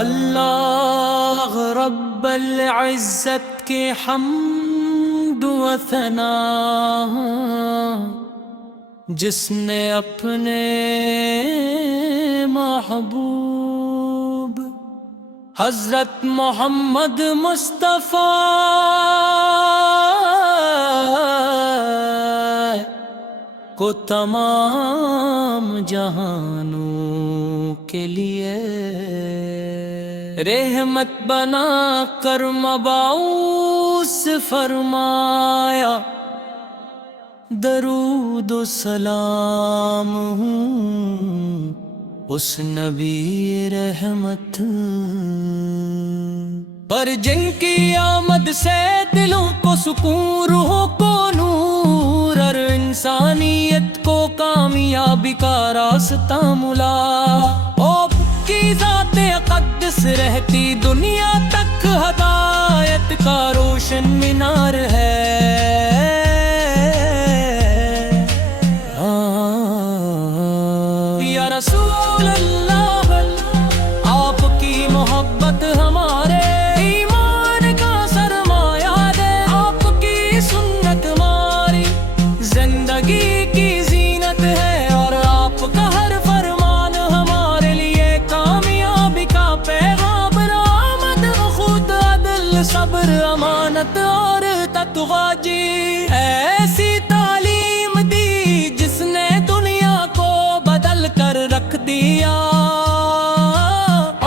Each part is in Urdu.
اللہ رب العزت کے حمد و ثنا، جس نے اپنے محبوب حضرت محمد مصطفیٰ کو تمام جہانوں کے لیے رحمت بنا کر مبعوث فرمایا۔ درود و سلام ہوں اس نبی رحمت پر، جن کی آمد سے دلوں کو سکون، روحوں کو نور اور انسانیت کو کامیابی کا راستہ ملا۔ آپ کی ذات اقدس رہتی دنیا تک ہدایت کا روشن مینار ہے۔ یا رسول اللہ، آپ کی محبت ہمارے ایمان کا سرمایہ دے، آپ کی سنت ہماری زندگی کی زینت ہے، اور آپ کا ہر فرمان ہمارے لیے کامیابی کا پیغام۔ رحمت، خود، عدل، صبر، امانت اور تقوی جی، ایسی تعلیم دی جس نے دنیا کو بدل کر رکھ دیا۔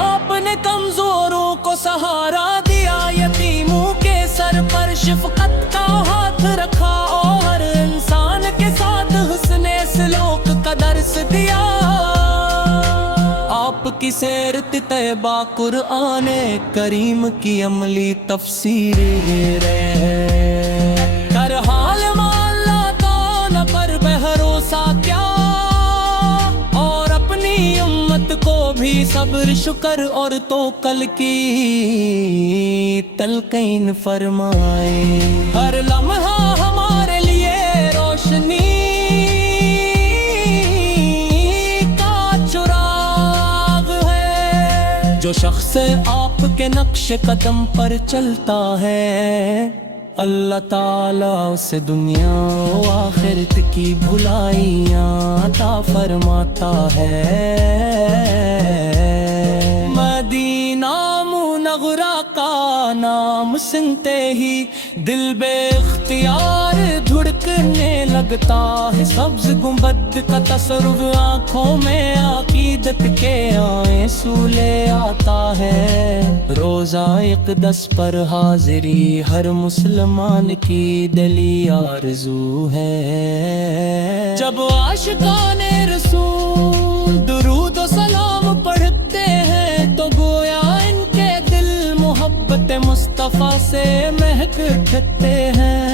آپ نے کمزوروں کو سہارا دیا، یتیموں کے سر پر شفقت کا ہاتھ رکھا، اور ہر انسان کے ساتھ حسن سلوک کا درس دیا۔ آپ کی سیرت طیبہ قرآن کریم کی عملی تفسیر رہے، کر حال اللہ تعالی پر بھروسہ کیا، اور اپنی امت کو بھی صبر، شکر اور توکل کی تلقین فرمائے۔ ہر لمحہ ہمارے لیے روشنی کا چراغ ہے، جو شخص آپ کے نقش قدم پر چلتا ہے، اللہ تعالیٰ اسے دنیا و آخرت کی بھلائیاں عطا فرماتا ہے۔ مدینہ منورہ کا نام سنتے ہی دل بے اختیار دھڑکنے لگتا ہے، سبز گنبد کا تصور آنکھوں میں عقیدت کے آنسو لے آتا ہے۔ روزہ اقدس پر حاضری ہر مسلمان کی دلی آرزو ہے، جب عاشقان رسول درود و سلام پڑھتے ہیں تو گویا ان کے دل محبت مصطفیٰ سے مہک اٹھتے ہیں۔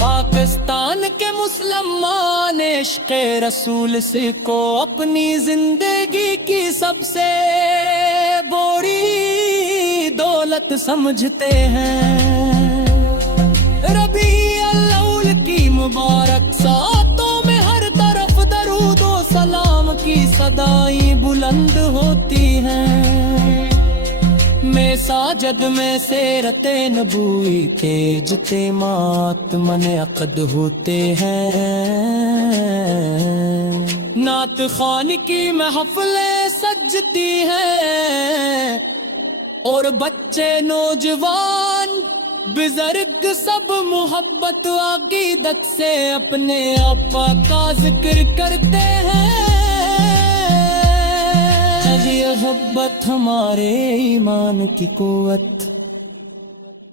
پاکستان کے مسلمان عشق رسول سے کو اپنی زندگی کی سب سے بڑی دولت سمجھتے ہیں۔ ربیع الاول کی مبارک ساعتوں میں ہر طرف درود و سلام کی صدائیں بلند ہوتی ہیں، مساجد میں سیرت نبوی کے اجتماعات منعقد ہوتے ہیں، نعت خوان کی محفلیں سجتی ہیں، اور بچے نوجوان بزرگ سب محبت عقیدت سے اپنے آقا کا ذکر کرتے ہیں۔ یہ محبت ہمارے ایمان کی قوت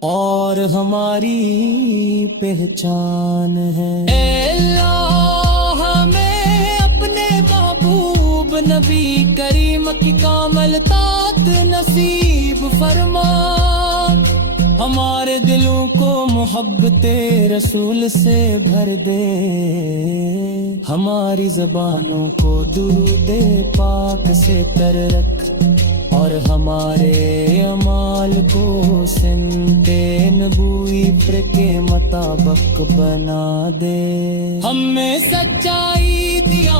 اور ہماری پہچان ہے۔ اے اللہ، ہمیں اپنے محبوب نبی کریم کی کامل طاعت نصیب فرما، ہمارے دلوں کو محبت رسول سے بھر دے، ہماری زبانوں کو درود پاک سے تر رکھ، اور ہمارے اعمال کو سمت نبوی پر کے مطابق بنا دے۔ ہم میں سچائی دیا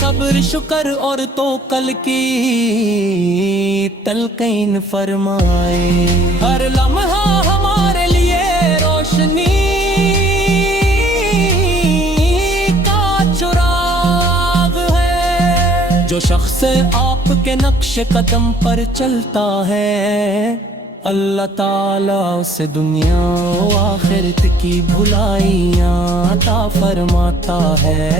صبر شکر اور توکل کی تلقین فرمائے۔ ہر لمحہ ہمارے لیے روشنی کا چراغ ہے۔ جو شخص آپ کے نقش قدم پر چلتا ہے اللہ تعالیٰ اسے دنیا و آخرت کی بھلائیاں عطا فرماتا ہے۔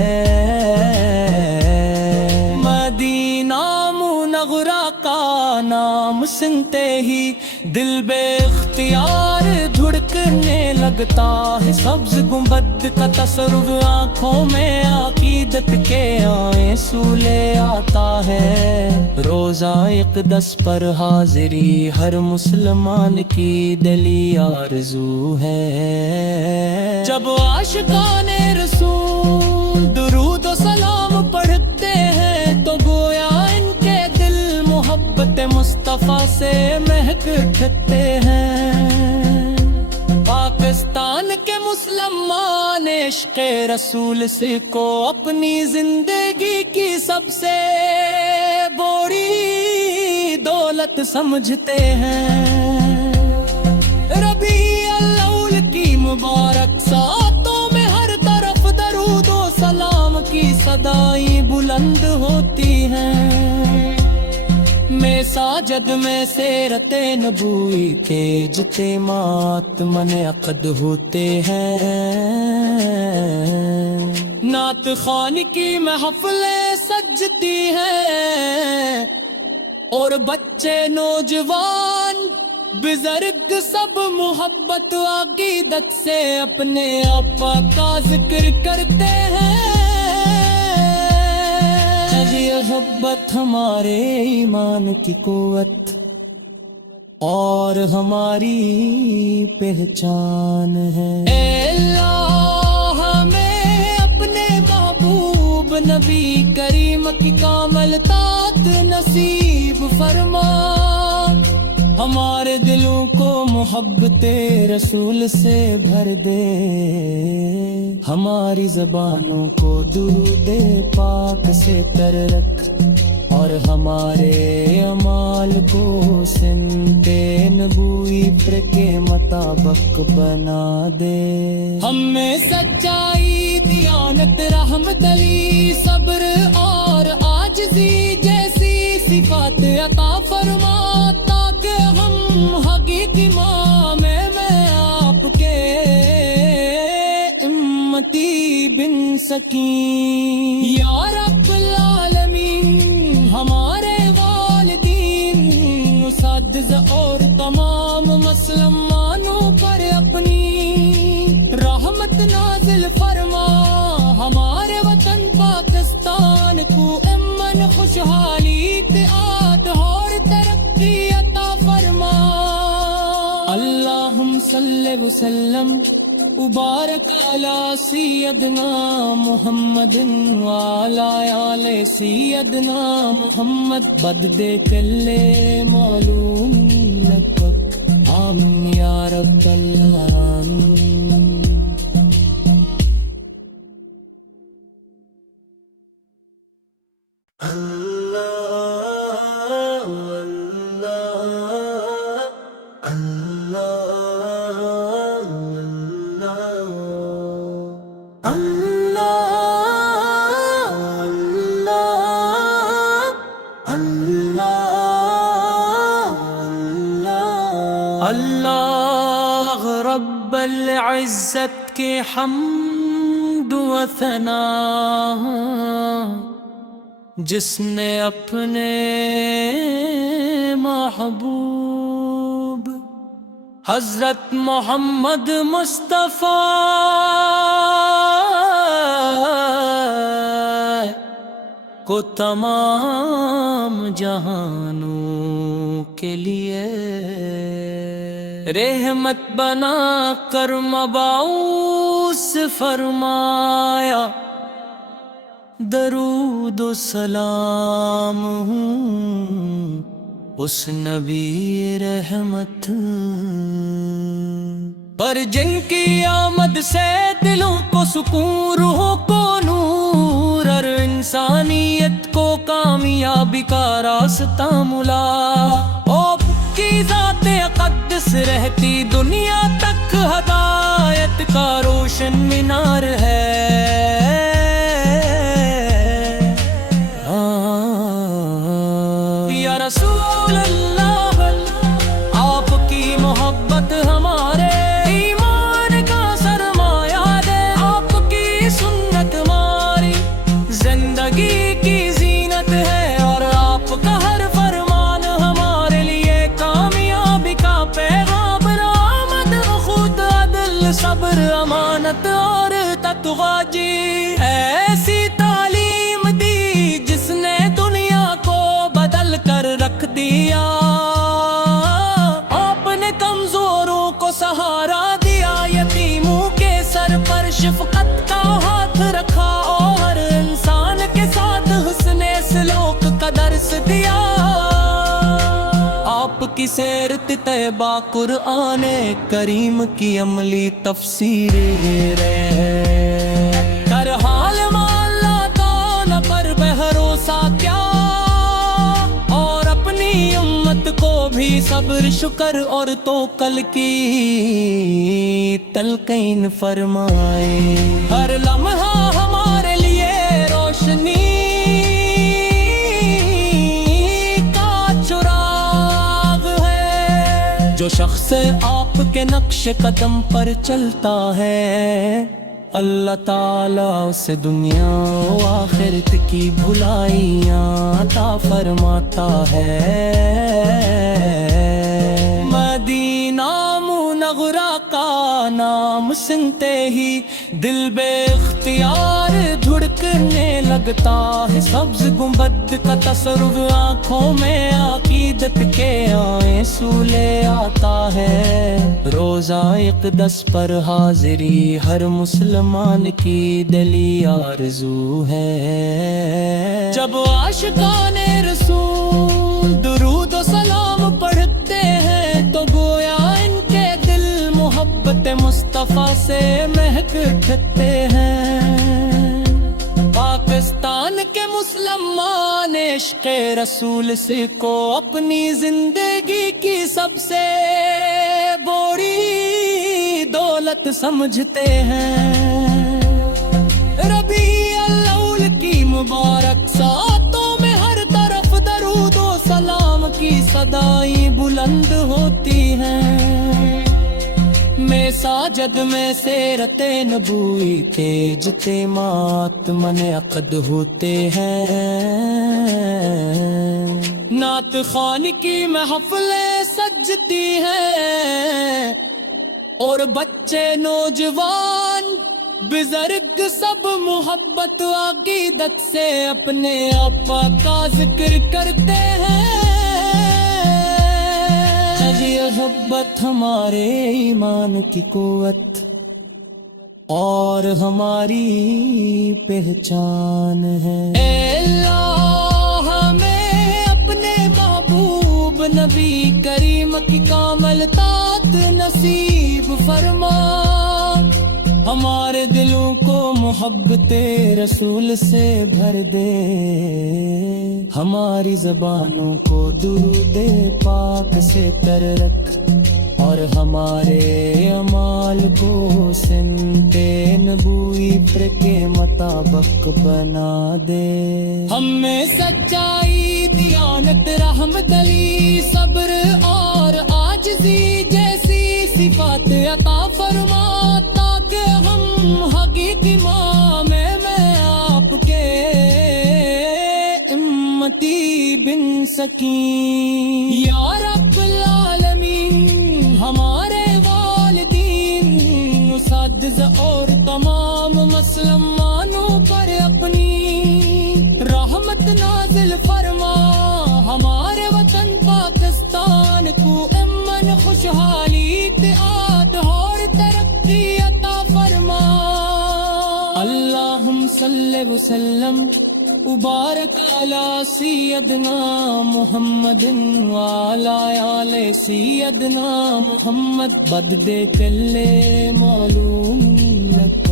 مدینہ منورہ کا نام سنتے ہی دل بے اختیار دھڑکنے لگتا ہے۔ سبز گنبد کا تصور آنکھوں میں عقیدت کے آنسو لے آتا ہے۔ روزہ اقدس پر حاضری ہر مسلمان کی دلی آرزو ہے۔ جب عاشقان رسول درود و سلام پڑھتے ہیں تو گویا ان کے دل محبت مصطفیٰ سے مہک اٹھتے ہیں۔ پاکستان کے مسلمان عشق رسول سے کو اپنی زندگی کی سب سے بڑی دولت سمجھتے ہیں۔ ربیع الاول کی مبارک ساعتوں میں ہر طرف درود و سلام کی صدائیں بلند ہوتی ہیں۔ مساجد میں سیرت نبوی کے اجتماعات منعقد ہوتے ہیں۔ نعت خوانی کی محفلیں سجتی ہیں اور بچے نوجوان بزرگ سب محبت و عقیدت سے اپنے آقا کا ذکر کرتے ہیں۔ یہ محبت ہمارے ایمان کی قوت اور ہماری پہچان ہے۔ اے اللہ ہمیں اپنے محبوب نبی کریم کی کامل اطاعت نصیب فرما۔ ہمارے دلوں کو محبت رسول سے بھر دے۔ ہماری زبانوں کو درود پاک سے تر رکھ اور ہمارے اعمال کو سمت نبوی پر کے مطابق بنا دے۔ ہم میں سچائی دیانت رحمت علی صبر اور عاجزی جیسی صفات عطا فرما تاکہ ہم حقیقی معاملے میں آپ کے امتی بن سکیں۔ یا رب العالمین ہمارے والدین اساتذہ اور تمام مسلمانوں پر اپنی رحمت نازل فرما۔ ہمارے وطن پاکستان کو امن خوشحالی اتحاد اور ترقی عطا فرما۔ اللہم صلی وسلم وبارک علی سیدنا محمد وعلی آل سیدنا محمد بدد کل معلوم لک آمین یا رب العالمین۔ اللہ رب العزت کے حمد و ثنا جس نے اپنے محبوب حضرت محمد مصطفیٰ کو تمام جہانوں کے لیے رحمت بنا کر مبعوث فرمایا۔ درود و سلام اس نبی رحمت پر جن کی آمد سے دلوں کو سکون، روحوں کو نور ہر انسانیت کو کامیابی کا راستہ ملا، آپ کی ذات اقدس رہتی دنیا تک ہدایت کا روشن مینار ہے۔ یا رسول اللہ، آپ کی محبت ہمارے ایمان کا سرمایہ دے، آپ کی سنت ہماری زندگی کی زینت ہے، اور آپ کا ہر فرمان ہمارے لیے کامیابی کا پیغام، رحمت خود عدل صبر امانت اور تقویٰ جی، ایسی تعلیم دی جس نے دنیا کو بدل کر رکھ دیا، آپ نے کمزوروں کو سہارا دیا، یتیموں کے سر پر شفقت کا ہاتھ رکھا، اور ہر انسان کے ساتھ حسن سلوک کا درس دیا۔ آپ کی سیرت طیبہ قرآن کریم کی عملی تفسیر رہے، ہر حال اللہ تعالی پر بھروسہ کیا، اور اپنی امت کو بھی صبر شکر اور توکل کی تلقین فرمائے، ہر لمحہ ہمارے لیے روشنی جو شخص آپ کے نقش قدم پر چلتا ہے، اللہ تعالیٰ اسے دنیا و آخرت کی بھلائیاں عطا فرماتا ہے۔ مدینہ منورہ کا نام سنتے ہی دل بے اختیار دھڑکنے لگتا ہے، سبز گنبد کا تصور آنکھوں میں عقیدت کے آنسو لے آتا ہے، روزہ اقدس پر حاضری ہر مسلمان کی دلی آرزو ہے، جب عاشقان رسول درود و سلام پڑھتے ہیں تو گویا ان کے دل محبت مصطفیٰ سے مہک اٹھتے ہیں۔ پاکستان کے مسلمان عشق رسول سے کو اپنی زندگی کی سب سے بڑی دولت سمجھتے ہیں، ربیع الاول کی مبارک ساعتوں میں ہر طرف درود و سلام کی صدائیں بلند ہوتی ہیں، مساجد میں سیرت نبوی کے اجتماعات منعقد ہوتے ہیں، نعت خوانی کی محفلیں سجتی ہیں، اور بچے نوجوان بزرگ سب محبت و عقیدت سے اپنے آقا کا ذکر کرتے ہیں۔ یہ محبت ہمارے ایمان کی قوت اور ہماری پہچان ہے، اے اللہ ہمیں اپنے محبوب نبی کریم کی کامل طاعت نصیب فرما، ہمارے دلوں کو محبت رسول سے بھر دے، ہماری زبانوں کو درود پاک سے تر رکھ، اور ہمارے اعمال کو سمت نبوی پر کے مطابق بنا دے، ہم میں سچائی دیانت رحمت علی صبر اور عاجزی جیسی صفات عطا فرما، تاکہ ہم حقیقی معاملے میں آپ کے امتی بن سکیں، یا رب العالمین ہمارے والدین اساتذہ اور تمام مسلمانوں پر اپنی رحمت نازل فرما، ہمارے وطن پاکستان کو امن خوشحالی اتحاد اور ترقی عطا فرما، اللہم صلی وسلم وبارک علی سیدنا محمد وعلی آل سیدنا محمد، بدد کل معلوم لک